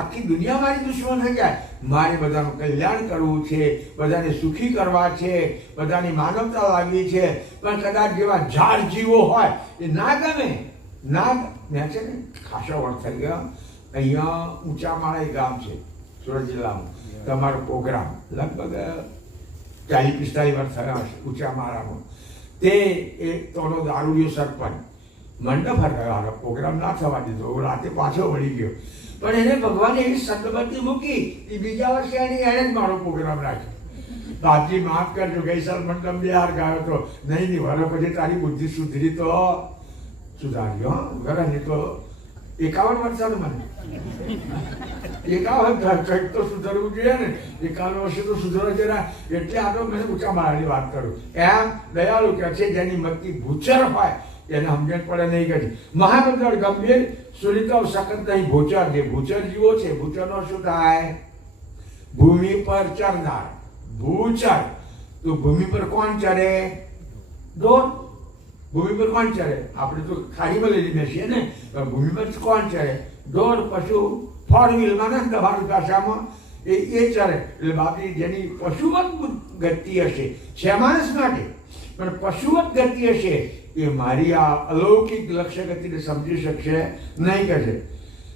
આખી દુનિયા મારી દુશ્મન થઈ જાય. મારે બધાનું કલ્યાણ કરવું છે, બધાને સુખી કરવા છે, બધાની માનવતા લાગવી છે. પણ કદાચ જેવા ઝાડ જીવો હોય એ ના ગમે. ના મેં છે ને ખાસો વર્ષ થઈ ગયો. અહીંયા ઊંચા માળે ગામ છે સુરત જિલ્લામાં. તમારો પ્રોગ્રામ લગભગ 40-45 વર્ષ થયા હશે ઊંચા માળામાં. તે એ તોનો દારૂડિયો સરપંચ મંડપ હરગાયો. પ્રોગ્રામ ના થવા દીધો. રાતે પાછો વળી ગયો. પણ એને ભગવાને એવી સદબત્તી મૂકી એ બીજા વર્ષે એણે જ મારો પ્રોગ્રામ રાખ્યો. બાપજી માફ કરજો, ગઈ સાલ મંડપ 2 વાર ગાયો તો નહીં વરો પછી તારી બુદ્ધિ સુધરી તો સુધાર્યો. ઘરે તો 51 વર્ષ મને 51 કંઈક તો સુધરવું જોઈએ ને. 51 વર્ષે તો સુધરો જરા. એટલે આ તો મને ઊંચા માળાની વાત કરું. એમ દયાળુ કે છે જેની મતિ ભૂચર હોય એને સમજણ પડે નહીં કરી. મહામંડળ ગંભીર સુનિતાવ સખત નહીં ભૂચર. જે ભૂચર જીવો છે, ભૂચરનો શું થાય? ભૂમિ પર ચરનાર ભૂચર. તો ભૂમિ પર કોણ ચરે? ઢોર. ભૂમિ પર કોણ ચરે? આપણે તો ખાડીમાં લઈ બેસીએ ને. ભૂમિ પર કોણ ચરે? ઢોર. પશુ 4 વ્હીલમાં ને તમારી ભાષામાં એ ચરે. એટલે બાપી જેની પશુવત ગતિ હશે છે માણસ માટે, પણ પશુવત ગતિ હશે એ મારી આ અલૌકિક લક્ષ્ય ગતિને સમજી શકશે નહીં. કહે છે